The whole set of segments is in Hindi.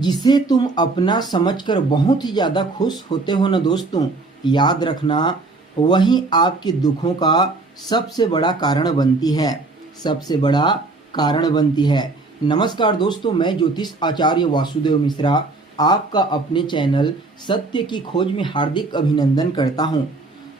जिसे तुम अपना समझकर बहुत ही ज्यादा खुश होते हो ना दोस्तों, याद रखना वही आपके दुखों का सबसे बड़ा कारण बनती है। सबसे बड़ा कारण बनती है। नमस्कार दोस्तों, मैं ज्योतिष आचार्य वासुदेव मिश्रा आपका अपने चैनल सत्य की खोज में हार्दिक अभिनंदन करता हूं।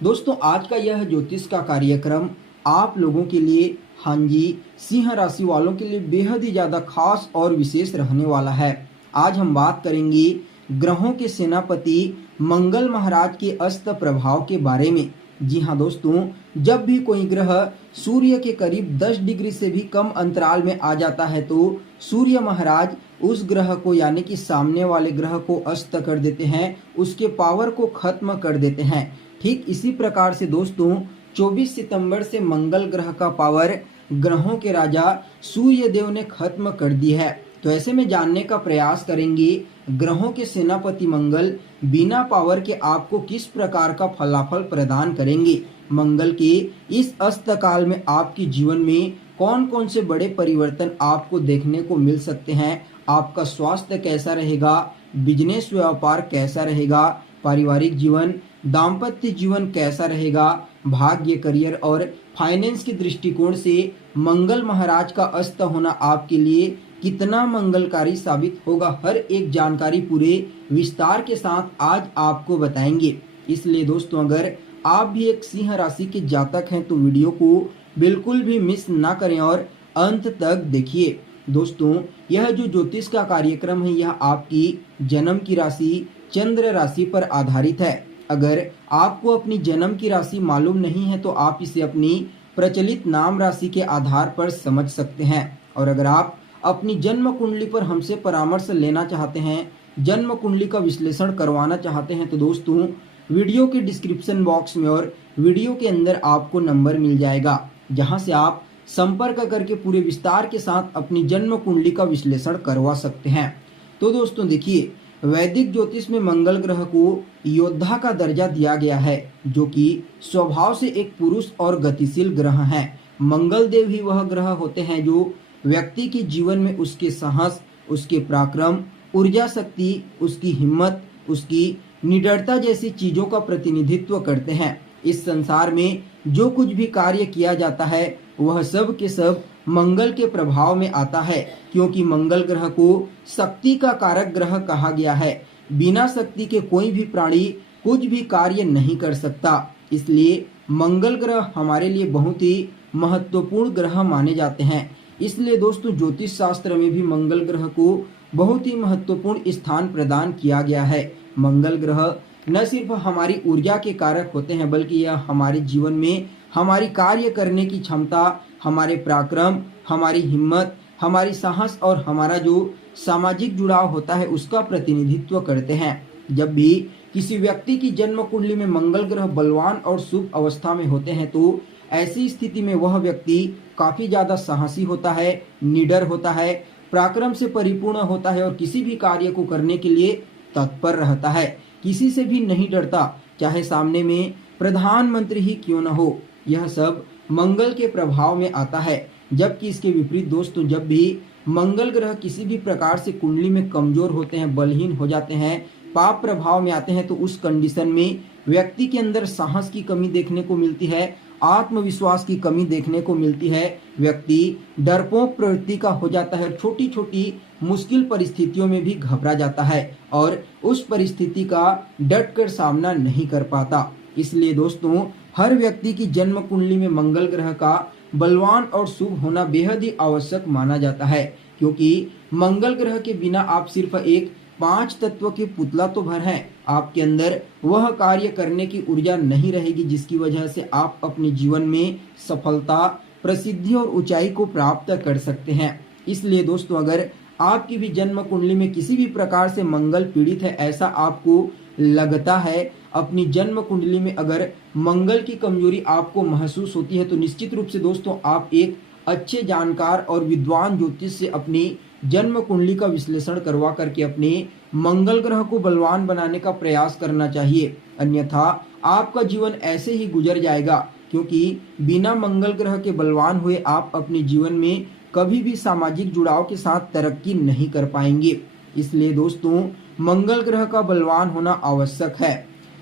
दोस्तों, आज का यह ज्योतिष का कार्यक्रम आप लोगों के लिए, हाँ जी, सिंह राशि वालों के लिए बेहद ही ज्यादा खास और विशेष रहने वाला है। आज हम बात करेंगे ग्रहों के सेनापति मंगल महाराज के अस्त प्रभाव के बारे में। जी हाँ दोस्तों, जब भी कोई ग्रह सूर्य के करीब 10 डिग्री से भी कम अंतराल में आ जाता है तो सूर्य महाराज उस ग्रह को, यानी कि सामने वाले ग्रह को अस्त कर देते हैं, उसके पावर को खत्म कर देते हैं। ठीक इसी प्रकार से दोस्तों 24 सितंबर से मंगल ग्रह का पावर ग्रहों के राजा सूर्य देव ने खत्म कर दी है। तो ऐसे में जानने का प्रयास करेंगे ग्रहों के सेनापति मंगल बिना पावर के आपको किस प्रकार का फलाफल प्रदान करेंगे। मंगल के इस अस्त काल में आपके जीवन में कौन कौन से बड़े परिवर्तन आपको देखने को मिल सकते हैं। आपका स्वास्थ्य कैसा रहेगा, बिजनेस व्यापार कैसा रहेगा, पारिवारिक जीवन, दाम्पत्य जीवन कैसा रहेगा, भाग्य, करियर और फाइनेंस के दृष्टिकोण से मंगल महाराज का अस्त होना आपके लिए कितना मंगलकारी साबित होगा, हर एक जानकारी पूरे विस्तार के साथ आज आपको बताएंगे। इसलिए दोस्तों, अगर आप भी एक सिंह राशि के जातक हैं तो वीडियो को बिल्कुल भी मिस ना करें और अंत तक देखिए। दोस्तों, यह जो ज्योतिष का कार्यक्रम है यह आपकी जन्म की राशि चंद्र राशि पर आधारित है। अगर आपको अपनी जन्म की राशि मालूम नहीं है तो आप इसे अपनी प्रचलित नाम राशि के आधार पर समझ सकते हैं। और अगर आप अपनी जन्म कुंडली पर हमसे परामर्श लेना चाहते हैं, जन्म कुंडली का विश्लेषण करवाना चाहते हैं तो दोस्तों वीडियो के डिस्क्रिप्शन बॉक्स में और वीडियो के अंदर आपको नंबर मिल जाएगा, जहां से आप संपर्क करके पूरे विस्तार के साथ अपनी जन्म कुंडली का विश्लेषण करवा सकते हैं। तो दोस्तों देखिए, वैदिक ज्योतिष में मंगल ग्रह को योद्धा का दर्जा दिया गया है, जो कि स्वभाव से एक पुरुष और गतिशील ग्रह है। मंगल देव ही वह ग्रह होते हैं जो व्यक्ति के जीवन में उसके साहस, उसके पराक्रम, ऊर्जा शक्ति, उसकी हिम्मत, उसकी निडरता जैसी चीजों का प्रतिनिधित्व करते हैं। इस संसार में जो कुछ भी कार्य किया जाता है वह सब के सब मंगल के प्रभाव में आता है, क्योंकि मंगल ग्रह को शक्ति का कारक ग्रह कहा गया है। बिना शक्ति के कोई भी प्राणी कुछ भी कार्य नहीं कर सकता। इसलिए मंगल ग्रह हमारे लिए बहुत ही महत्वपूर्ण ग्रह माने जाते हैं। इसलिए दोस्तों ज्योतिष शास्त्र में भी मंगल ग्रह को बहुत ही महत्वपूर्ण स्थान प्रदान किया गया है। मंगल ग्रह न सिर्फ हमारी ऊर्जा के कारक होते हैं, बल्कि यह हमारे जीवन में हमारी कार्य करने की क्षमता, हमारे पराक्रम, हमारी हिम्मत, हमारी साहस और हमारा जो सामाजिक जुड़ाव होता है उसका प्रतिनिधित्व करते हैं। जब भी किसी व्यक्ति की जन्म कुंडली में मंगल ग्रह बलवान और शुभ अवस्था में होते हैं तो ऐसी स्थिति में वह व्यक्ति काफी ज्यादा साहसी होता है, निडर होता है, पराक्रम से परिपूर्ण होता है और किसी भी कार्य को करने के लिए तत्पर रहता है। किसी से भी नहीं डरता, चाहे सामने में प्रधानमंत्री ही क्यों न हो। यह सब मंगल के प्रभाव में आता है। जबकि इसके विपरीत दोस्तों, जब भी मंगल ग्रह किसी भी प्रकार से कुंडली में कमजोर होते हैं, बलहीन हो जाते हैं, पाप प्रभाव में आते हैं तो उस कंडीशन में व्यक्ति के अंदर साहस की कमी देखने को मिलती है, आत्मविश्वास की कमी देखने को मिलती है। व्यक्ति डरपोक प्रवृत्ति का हो जाता है, छोटी छोटी मुश्किल परिस्थितियों में भी घबरा जाता है और उस परिस्थिति का डट कर सामना नहीं कर पाता। इसलिए दोस्तों, हर व्यक्ति की जन्म कुंडली में मंगल ग्रह का बलवान और शुभ होना बेहद ही आवश्यक माना जाता है, क्योंकि मंगल ग्रह के बिना आप सिर्फ एक 5 तत्व के पुतला तो भर हैं। आपके अंदर वह कार्य करने की ऊर्जा नहीं रहेगी जिसकी वजह से आप अपने जीवन में सफलता, प्रसिद्धि और ऊंचाई को प्राप्त कर सकते हैं। इसलिए दोस्तों, अगर आपकी भी जन्म कुंडली में किसी भी प्रकार से मंगल पीड़ित है, ऐसा आपको लगता है, अपनी जन्म कुंडली में अगर मंगल की कमजोरी आपको महसूस होती है तो निश्चित रूप से दोस्तों आप एक अच्छे जानकार और विद्वान ज्योतिष से अपनी जन्म कुंडली का विश्लेषण करवा करके अपने मंगल ग्रह को बलवान बनाने का प्रयास करना चाहिए। अन्यथा आपका जीवन ऐसे ही गुजर जाएगा, क्योंकि बिना मंगल ग्रह के बलवान हुए आप अपने जीवन में कभी भी सामाजिक जुड़ाव के साथ तरक्की नहीं कर पाएंगे। इसलिए दोस्तों मंगल ग्रह का बलवान होना आवश्यक है।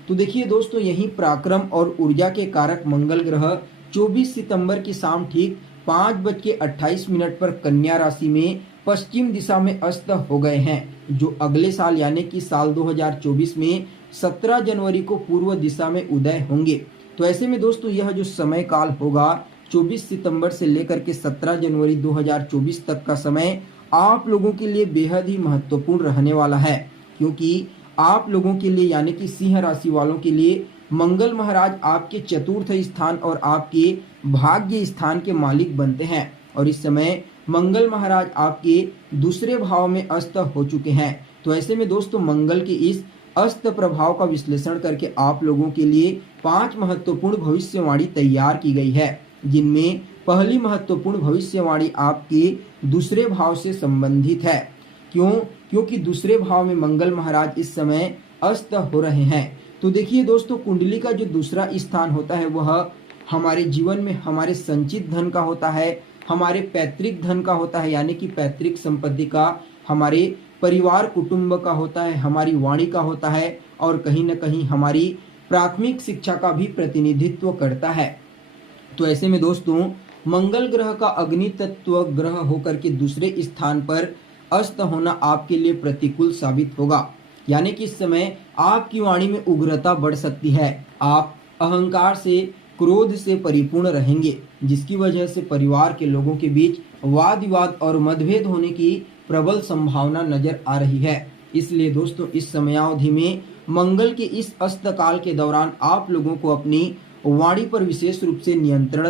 तो देखिए दोस्तों, यही पराक्रम और ऊर्जा के कारक मंगल ग्रह 24 सितंबर की शाम ठीक 5:28 पर कन्या राशि में पश्चिम दिशा में अस्त हो गए हैं, जो अगले साल यानी कि साल 2024 में 17 जनवरी को पूर्व दिशा में उदय होंगे। तो ऐसे में दोस्तों यह जो समय काल होगा 24 सितंबर से लेकर के 17 जनवरी 2024 तक का समय आप लोगों के लिए बेहद ही महत्वपूर्ण रहने वाला है, क्योंकि आप लोगों के लिए यानी कि सिंह राशि वालों के लिए मंगल महाराज आपके चतुर्थ स्थान और आपके भाग्य स्थान के मालिक बनते हैं। और इस समय मंगल महाराज आपके दूसरे भाव में अस्त हो चुके हैं। तो ऐसे में दोस्तों मंगल के इस अस्त प्रभाव का विश्लेषण करके आप लोगों के लिए 5 महत्वपूर्ण भविष्यवाणी तैयार की गई है, जिनमें पहली महत्वपूर्ण भविष्यवाणी आपके दूसरे भाव से संबंधित है। क्योंकि दूसरे भाव में मंगल महाराज इस समय अस्त हो रहे हैं। तो देखिए दोस्तों, कुंडली का जो दूसरा स्थान होता है वह हमारे जीवन में हमारे संचित धन का होता है, हमारे पैतृक धन का होता है यानी कि पैतृक संपत्ति का, हमारे परिवार कुटुंब का होता है, हमारी वाणी का होता है और कहीं न कहीं हमारी प्राथमिक शिक्षा का भी प्रतिनिधित्व करता है। तो ऐसे में दोस्तों मंगल ग्रह का अग्नि तत्व ग्रह होकर के दूसरे स्थान पर अस्त होना आपके लिए प्रतिकूल साबित होगा, यानी कि इस समय आपकी वाणी में उग्रता बढ़ सकती है। आप अहंकार से, क्रोध से परिपूर्ण रहेंगे, जिसकी वजह से परिवार के लोगों के बीच वाद विवाद और मतभेद होने की प्रबल संभावना नजर आ रही है। इसलिए दोस्तों इस समयावधि में मंगल के इस अस्त काल के दौरान आप लोगों को अपनी वाणी पर विशेष रूप से नियंत्रण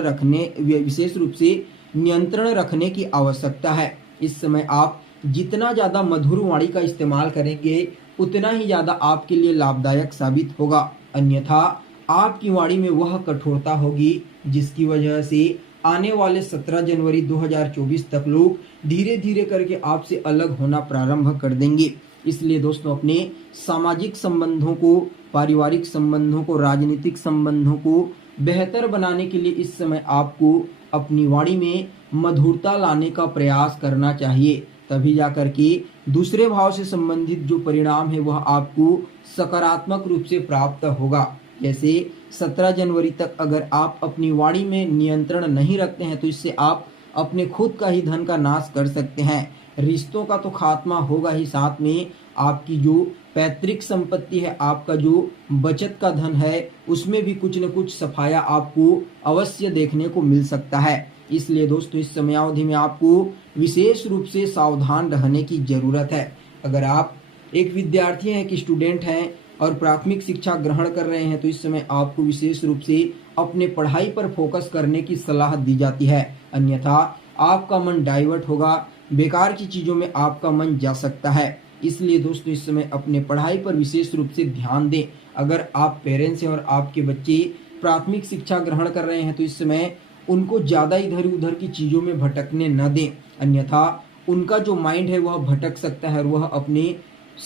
रखने की आवश्यकता है। इस समय आप जितना ज्यादा मधुर वाणी का इस्तेमाल करेंगे उतना ही ज्यादा आपके लिए लाभदायक साबित होगा, अन्यथा आपकी वाणी में वह कठोरता होगी जिसकी वजह से आने वाले 17 जनवरी 2024 तक लोग धीरे धीरे करके आपसे अलग होना प्रारंभ कर देंगे। इसलिए दोस्तों अपने सामाजिक संबंधों को, पारिवारिक संबंधों को, राजनीतिक संबंधों को बेहतर बनाने के लिए इस समय आपको अपनी वाणी में मधुरता लाने का प्रयास करना चाहिए, तभी जाकर के दूसरे भाव से संबंधित जो परिणाम है वह आपको सकारात्मक रूप से प्राप्त होगा। जैसे 17 जनवरी तक अगर आप अपनी वाणी में नियंत्रण नहीं रखते हैं तो इससे आप अपने खुद का ही धन का नाश कर सकते हैं, रिश्तों का तो खात्मा होगा ही, साथ में आपकी जो पैतृक संपत्ति है, आपका जो बचत का धन है, उसमें भी कुछ न कुछ सफाया आपको अवश्य देखने को मिल सकता है। इसलिए दोस्तों इस समयावधि में आपको विशेष रूप से सावधान रहने की जरूरत है। अगर आप एक विद्यार्थी हैं, एक स्टूडेंट हैं और प्राथमिक शिक्षा ग्रहण कर रहे हैं तो इस समय आपको विशेष रूप से अपने पढ़ाई पर फोकस करने की सलाह दी जाती है, अन्यथा आपका मन डाइवर्ट होगा, बेकार की चीजों में आपका मन जा सकता है। इसलिए दोस्तों इस समय अपने पढ़ाई पर विशेष रूप से ध्यान दें। अगर आप पेरेंट्स हैं और आपके बच्चे प्राथमिक शिक्षा ग्रहण कर रहे हैं तो इस समय उनको ज्यादा इधर उधर की चीजों में भटकने न दें, अन्यथा उनका जो माइंड है वह भटक सकता है और वह अपने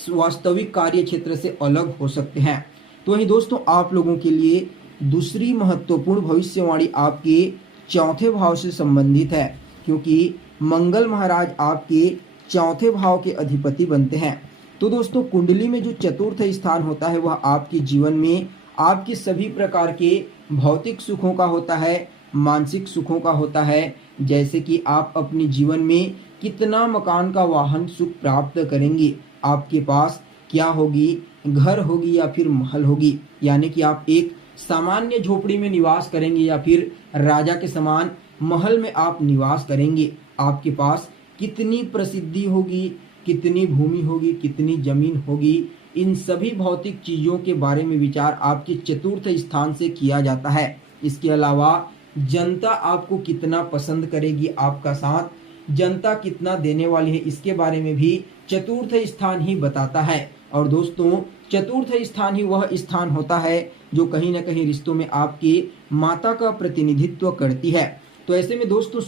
वास्तविक कार्य क्षेत्र से अलग हो सकते हैं। तो वहीं दोस्तों आप लोगों के लिए दूसरी महत्वपूर्ण भविष्यवाणी आपके चौथे भाव से संबंधित है, क्योंकि मंगल महाराज आपके चौथे भाव के अधिपति बनते हैं। तो दोस्तों कुंडली में जो चतुर्थ स्थान होता है वह आपके जीवन में आपके सभी प्रकार के भौतिक सुखों का होता है, मानसिक सुखों का होता है, जैसे कि आप अपने जीवन में कितना मकान का वाहन सुख प्राप्त करेंगे, आपके पास क्या होगी, घर होगी या फिर महल होगी, यानी कि आप एक सामान्य झोपड़ी में निवास करेंगे या फिर राजा के समान महल में आप निवास करेंगे, आपके पास कितनी प्रसिद्धि होगी, कितनी भूमि होगी, कितनी जमीन होगी, इन सभी भौतिक चीजों के बारे में विचार आपके चतुर्थ स्थान से किया जाता है। इसके अलावा जनता आपको कितना पसंद करेगी, आपका साथ जनता कितना देने वाली है, इसके बारे में भी चतुर्थ स्थान ही बताता है। और दोस्तों चतुर्थ स्थान ही वह स्थान होता है जो कहीं ना कहीं रिश्तों में आपके माता का प्रतिनिधित्व करती है। तो ऐसे में दोस्तों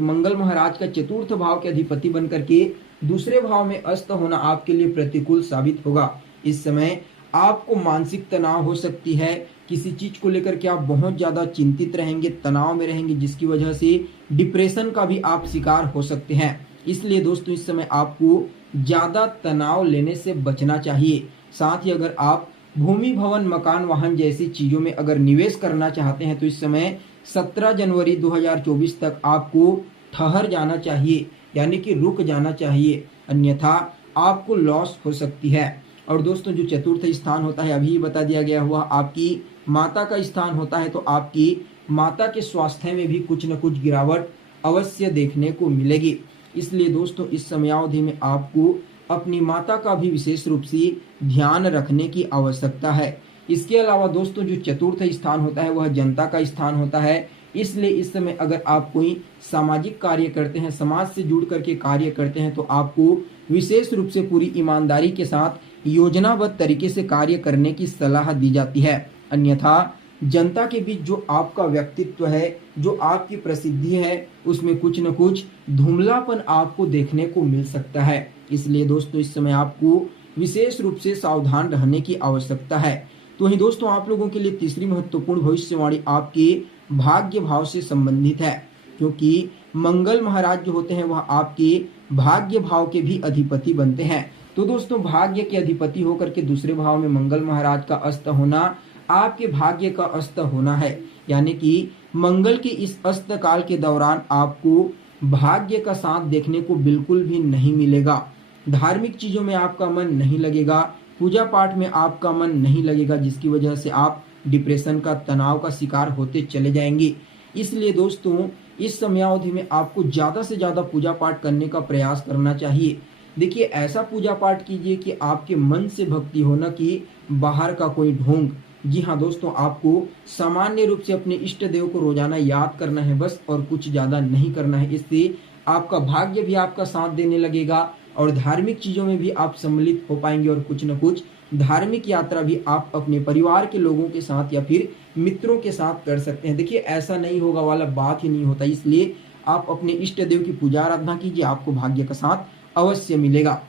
मंगल महाराज का चतुर्थ भाव के अधिपति बनकर के दूसरे भाव में अस्त होना आपके लिए प्रतिकूल साबित होगा। इस समय आपको मानसिक तनाव हो सकती है, किसी चीज को लेकर के आप बहुत ज्यादा चिंतित रहेंगे, तनाव में रहेंगे, जिसकी वजह से डिप्रेशन का भी आप शिकार हो सकते हैं। इसलिए दोस्तों इस समय आपको ज़्यादा तनाव लेने से बचना चाहिए। साथ ही अगर आप भूमि, भवन, मकान, वाहन जैसी चीज़ों में अगर निवेश करना चाहते हैं तो इस समय 17 जनवरी 2024 तक आपको ठहर जाना चाहिए, यानी कि रुक जाना चाहिए, अन्यथा आपको लॉस हो सकती है। और दोस्तों जो चतुर्थ स्थान होता है, अभी बता दिया गया हुआ, आपकी माता का स्थान होता है, तो आपकी माता के स्वास्थ्य में भी कुछ न कुछ गिरावट अवश्य देखने को मिलेगी। इसलिए दोस्तों इस समयावधि में आपको अपनी माता का भी विशेष रूप से ध्यान रखने की आवश्यकता है। इसके अलावा दोस्तों जो चतुर्थ स्थान होता है वह जनता का स्थान होता है, इसलिए इस समय अगर आप कोई सामाजिक कार्य करते हैं, समाज से जुड़ करके कार्य करते हैं, तो आपको विशेष रूप से पूरी ईमानदारी के साथ योजनाबद्ध तरीके से कार्य करने की सलाह दी जाती है। अन्यथा जनता के बीच जो आपका व्यक्तित्व है, जो आपकी प्रसिद्धि है, उसमें कुछ न कुछ धुंधलापन आपको देखने को मिल सकता है। इसलिए दोस्तों इस समय आपको विशेष रूप से सावधान रहने की आवश्यकता है। तो वहीं दोस्तों आप लोगों के लिए तीसरी महत्वपूर्ण भविष्यवाणी आपके भाग्य भाव से संबंधित है, क्योंकि मंगल महाराज जो होते हैं वह आपके भाग्य भाव के भी अधिपति बनते हैं। तो दोस्तों भाग्य के अधिपति होकर के दूसरे भाव में मंगल महाराज का अस्त होना आपके भाग्य का अस्त होना है, यानी कि मंगल के इस अस्त काल के दौरान आपको भाग्य का साथ देखने को बिल्कुल भी नहीं मिलेगा। धार्मिक चीजों में आपका मन नहीं लगेगा, पूजा पाठ में आपका मन नहीं लगेगा, जिसकी वजह से आप डिप्रेशन का, तनाव का शिकार होते चले जाएंगे। इसलिए दोस्तों इस समयावधि में आपको ज़्यादा से ज़्यादा पूजा पाठ करने का प्रयास करना चाहिए। देखिए ऐसा पूजा पाठ कीजिए कि आपके मन से भक्ति हो, न कि बाहर का कोई ढोंग। जी हाँ दोस्तों, आपको सामान्य रूप से अपने इष्ट देव को रोजाना याद करना है बस, और कुछ ज़्यादा नहीं करना है। इससे आपका भाग्य भी आपका साथ देने लगेगा और धार्मिक चीज़ों में भी आप सम्मिलित हो पाएंगे, और कुछ न कुछ धार्मिक यात्रा भी आप अपने परिवार के लोगों के साथ या फिर मित्रों के साथ कर सकते हैं। देखिए ऐसा नहीं होगा वाला बात ही नहीं होता, इसलिए आप अपने इष्ट देव की पूजा आराधना कीजिए, आपको भाग्य का साथ अवश्य मिलेगा।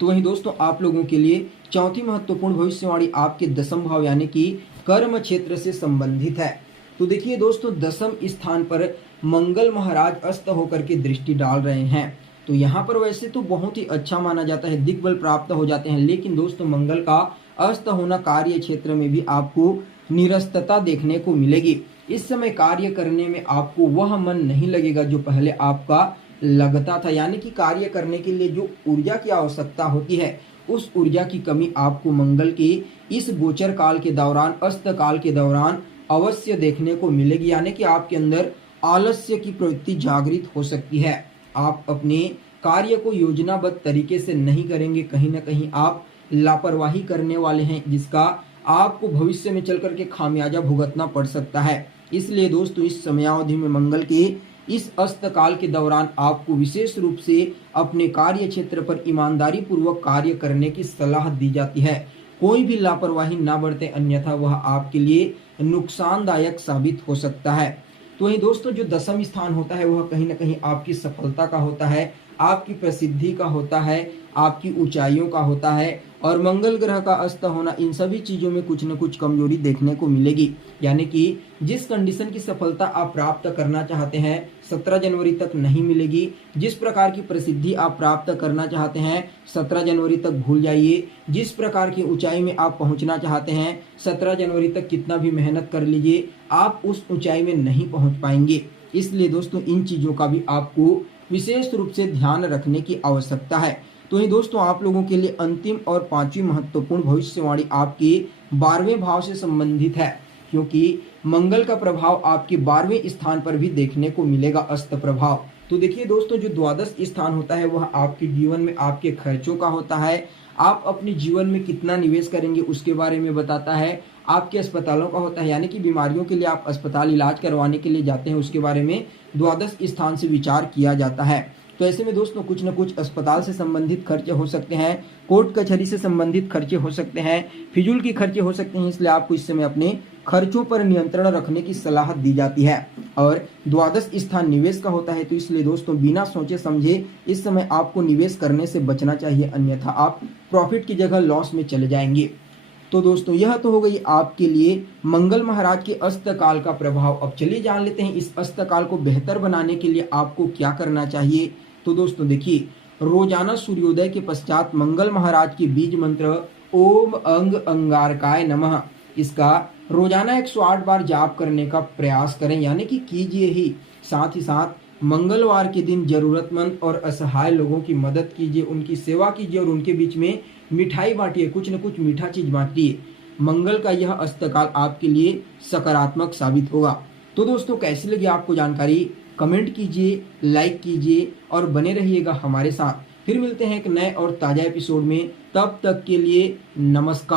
तो वहीं दोस्तों आप लोगों के लिए चौथी महत्वपूर्ण भविष्यवाणी आपके दसम भाव यानी कि कर्म क्षेत्र से संबंधित है। तो देखिए दोस्तों दसम स्थान पर मंगल महाराज अस्त होकर के दृष्टि डाल रहे हैं, तो यहाँ पर वैसे तो बहुत ही अच्छा माना जाता है, दिग्बल प्राप्त हो जाते हैं, लेकिन दोस्तों मंगल का अस्त होना कार्य क्षेत्र में भी आपको निरस्तता देखने को मिलेगी। इस समय कार्य करने में आपको वह मन नहीं लगेगा जो पहले आपका लगता था, यानी कि कार्य करने के लिए जो ऊर्जा की आवश्यकता होती है उस ऊर्जा की कमी आपको मंगल के इस गोचर काल के दौरान, अस्त काल के दौरान अवश्य देखने को मिलेगी, यानी कि आपके अंदर आलस्य की प्रवृत्ति जागृत हो सकती है। आप अपने कार्य को योजनाबद्ध तरीके से नहीं करेंगे, कहीं ना कहीं आप लापरवाही करने वाले हैं, जिसका आपको भविष्य में चल करके खामियाजा भुगतना पड़ सकता है। इसलिए दोस्तों इस समयावधि में मंगल के इस अस्त काल के दौरान आपको विशेष रूप से अपने कार्य क्षेत्र पर ईमानदारी पूर्वक कार्य करने की सलाह दी जाती है। कोई भी लापरवाही ना बरते, अन्यथा वह आपके लिए नुकसानदायक साबित हो सकता है। तो वहीं दोस्तों जो दसम स्थान होता है वह कहीं ना कहीं आपकी सफलता का होता है, आपकी प्रसिद्धि का होता है, आपकी ऊंचाइयों का होता है, और मंगल ग्रह का अस्त होना इन सभी चीज़ों में कुछ न कुछ कमजोरी देखने को मिलेगी। यानी कि जिस कंडीशन की सफलता आप प्राप्त करना चाहते हैं 17 जनवरी तक नहीं मिलेगी, जिस प्रकार की प्रसिद्धि आप प्राप्त करना चाहते हैं 17 जनवरी तक भूल जाइए, जिस प्रकार की ऊंचाई में आप पहुंचना चाहते हैं 17 जनवरी तक कितना भी मेहनत कर लीजिए आप उस ऊंचाई में नहीं पहुंच पाएंगे। इसलिए दोस्तों इन चीज़ों का भी आपको विशेष रूप से ध्यान रखने की आवश्यकता है। तो ये दोस्तों आप लोगों के लिए अंतिम और पांचवी महत्वपूर्ण भविष्यवाणी आपके 12वें भाव से संबंधित है, क्योंकि मंगल का प्रभाव आपके 12वें स्थान पर भी देखने को मिलेगा, अस्त प्रभाव। तो देखिए दोस्तों जो द्वादश स्थान होता है वह आपके जीवन में आपके खर्चों का होता है, आप अपने जीवन में कितना निवेश करेंगे उसके बारे में बताता है, आपके अस्पतालों का होता है, यानी कि बीमारियों के लिए आप अस्पताल इलाज करवाने के लिए जाते हैं उसके बारे में द्वादश स्थान से विचार किया जाता है। तो ऐसे में दोस्तों कुछ न कुछ अस्पताल से संबंधित खर्चे हो सकते हैं, कोर्ट कचहरी से संबंधित खर्चे हो सकते हैं, फिजूल की खर्चे हो सकते हैं, इसलिए आपको इस समय अपने खर्चों पर नियंत्रण रखने की सलाह दी जाती है। और द्वादश स्थान निवेश का होता है, तो इसलिए दोस्तों बिना सोचे समझे इस समय आपको निवेश करने से बचना चाहिए, अन्यथा आप प्रॉफिट की जगह लॉस में चले जाएंगे। तो दोस्तों यह तो हो गई आपके लिए मंगल महाराज के अस्त काल का प्रभाव। अब चलिए जान लेते हैं इस अस्त काल को बेहतर बनाने के लिए आपको क्या करना चाहिए। तो दोस्तों देखिए, रोजाना सूर्योदय के पश्चात मंगल महाराज के बीज मंत्र ओम अंग अंगारकाय नमः, इसका रोजाना 108 बार जाप करने का प्रयास करें, यानी कि कीजिए ही। साथ ही साथ मंगलवार के दिन जरूरतमंद और असहाय लोगों की मदद कीजिए, उनकी सेवा कीजिए और उनके बीच में मिठाई बांटिए, कुछ न कुछ मीठा चीज बांटिए। मंगल का यह अस्तकाल आपके लिए सकारात्मक साबित होगा। तो दोस्तों, कैसी लगी आपको जानकारी? कमेंट कीजिए, लाइक कीजिए और बने रहिएगा हमारे साथ। फिर मिलते हैं एक नए और ताजा एपिसोड में। तब तक के लिए नमस्कार।